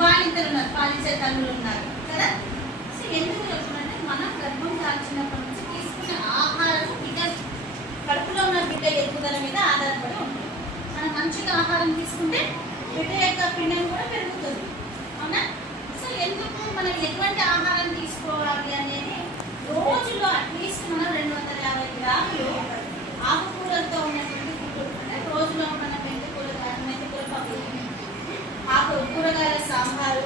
బాలింతలు ఉన్నారు, పాలించే తల్లులు ఉన్నారు కదా. సో ఎందుకు చెప్తున్నారంటే మనం గర్భం దాల్చినప్పటి నుంచి తీసుకునే ఆహారం బిడ్డ కడుపులో ఉన్న బిడ్డ ఎదుగుదల మీద ఆధారపడి ఉంటుంది. మనం మంచిగా ఆహారం తీసుకుంటే బిడ్డ యొక్క పిండం కూడా పెరుగుతుంది, అవునా. సో ఎందుకు మనం ఎటువంటి ఆహారం తీసుకోవాలి అనేది రోజులో అట్లీస్ట్ మనం 250 గ్రాములు ఆకుకూరలతో ఉన్నటువంటి గుడ్డు, అంటే రోజులో మన మెంతికూర కానీ మెంతికూర పప్పు, కూరగాయల సాంబారు,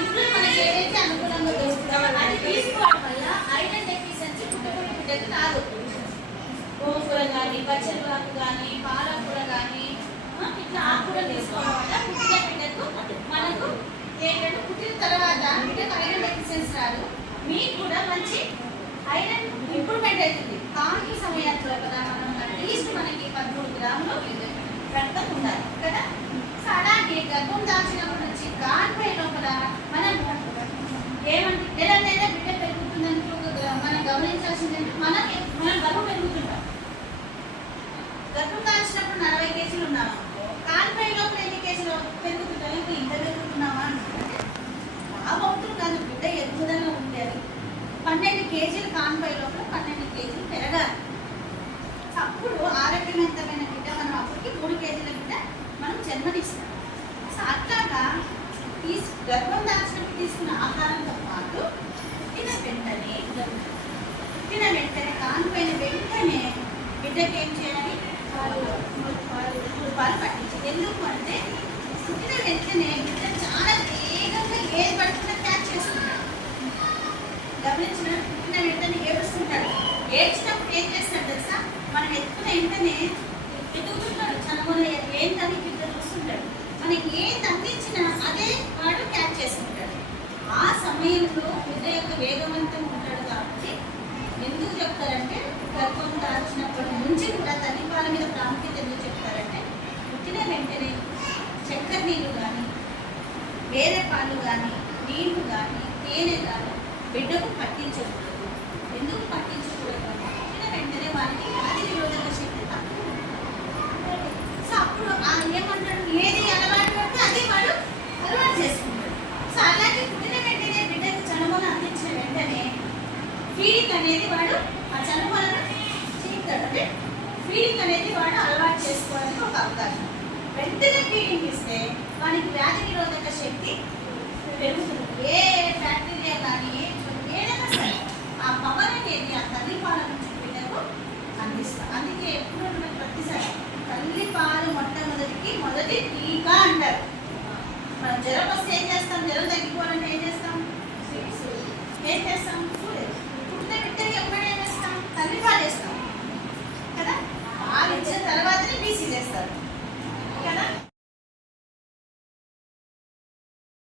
ఇంట్లో మనకి ఏదైతే అనుకూలంగా దొరుకుతుందో అది తీసుకోవడం వల్ల ఐరన్ డెఫిషియన్సీ పుట్టగొట్టు బిడ్డకు రాదు. గోంగూర కానీ, పచ్చడివాకు కానీ, పాలకూర కానీ, ఇట్లా ఆకుకూర తీసుకోవడం వల్ల పుట్టిన బిడ్డకు మనకు ఏంటంటే పుట్టిన తర్వాత బిడ్డకు ఐరన్ డెఫిషియన్సీ రాదు. మీకు కూడా మంచి ఐరన్ ఇంప్రూవ్మెంట్ అవుతుంది. కాకి సమయంలో కదా మనం అట్లీస్ట్ మనకి 13 గ్రాములు రక్తం ఉండాలి కదా. సో అలాగే గర్భం దాల్చినప్పటి నుంచి దానిపై లోపల మనం ఏమంటే నెల నెల బిడ్డ పెరుగుతుందని మనం గమనించాల్సింది అంటే మనం బరువు పెరుగుతుంటాం. గర్భం దాల్చినప్పుడు 40 కేజీలు ఉన్నాము, కాన్పై లోపల ఎన్ని కేజీలు పెరుగుతుంటాం, ఇంకా ఇంత పెరుగుతున్నామా అంటే బాగవుతుంది కాదు. బిడ్డ ఎదుగుదల ఉండేది 12 కేజీలు కాన్పై లోపల 12 కేజీలు పెరగాలి. అప్పుడు ఆరోగ్యవంతమైన బిడ్డ మనం అప్పటికి 3 కేజీల బిడ్డ మనం జన్మనిస్తాం. సో అట్లాగా గర్భం దాల్చినప్పుడు తీసుకున్న ఆహారంతో పాటు పుట్టిన వెంటనే కానిపోయిన వెంటనే బిడ్డకి ఏం చేయాలి, పాలు పట్టించాలి. ఎందుకు అంటే పుట్టిన వెంటనే బిడ్డ చాలా వేగంగా ఏది పడుతుందో క్యాచ్ చేసుకుంటాడు. గమనించిన పుట్టిన వెంటనే ఏడుస్తుంటాడు. ఏడ్చినప్పుడు ఏం చేస్తాడు తెలుసా, మనం ఎత్తుకున్న వెంటనే ఎదుగుతుంటాడు. చనుకొని ఏంటని బిడ్డ చూస్తుంటాడు. మనకి ఏది అందించినా అదే వాడు క్యాచ్ చేసుకుంటాడు. ఆ సమయంలో బిడ్డ యొక్క వేగవంతం ఉంటాడు. కాబట్టి ఎందుకు చెప్తారంటే గర్భం దాల్చినప్పటి నుంచి కూడా తల్లిపాల మీద ప్రాముఖ్యత ఎందుకు చెప్తారంటే పుట్టిన వెంటనే చక్కెర నీళ్ళు కానీ, వేరే పాలు కానీ, నీళ్లు కానీ, తేనె కానీ బిడ్డకు పట్టించకూడదు. ఎందుకు పట్టించకూడదు అంటే పుట్టిన వెంటనే వారికి వ్యాధి నిరోధక శక్తి తక్కువ. సో అప్పుడు ఏమంటాడు, ఏది అలవాటు పడితే అది వాడు అలవాటు చేసుకుంటాడు. సో అలాగే పుట్టిన వెంటనే బిడ్డకు చనుమను అందించిన వెంటనే ఫీడింగ్ అనేది వాడు ఆ చనుమలను చీకుతాడు. అంటే ఫీడింగ్ అనేది వాడు అలవాటు చేసుకోవడానికి ఒక అవకాశం. వెంటనే ఫీడింగ్ ఇస్తే వానికి వ్యాధి నిరోధక శక్తి పెరుగుతుంది. ఏ బ్యాక్టీరియా కానీ ఏదైనా సరే ఆ పవర్ అనేది ఆ తల్లిపాల నుంచి బిడ్డకు అందిస్తాం. అందుకే ఎప్పుడు మనకి ప్రతిసారి తల్లిపాలు మొట్టమొదటి టీకా అంటారు. మనం జ్వరం వస్తే ఏం చేస్తాం, జ్వరం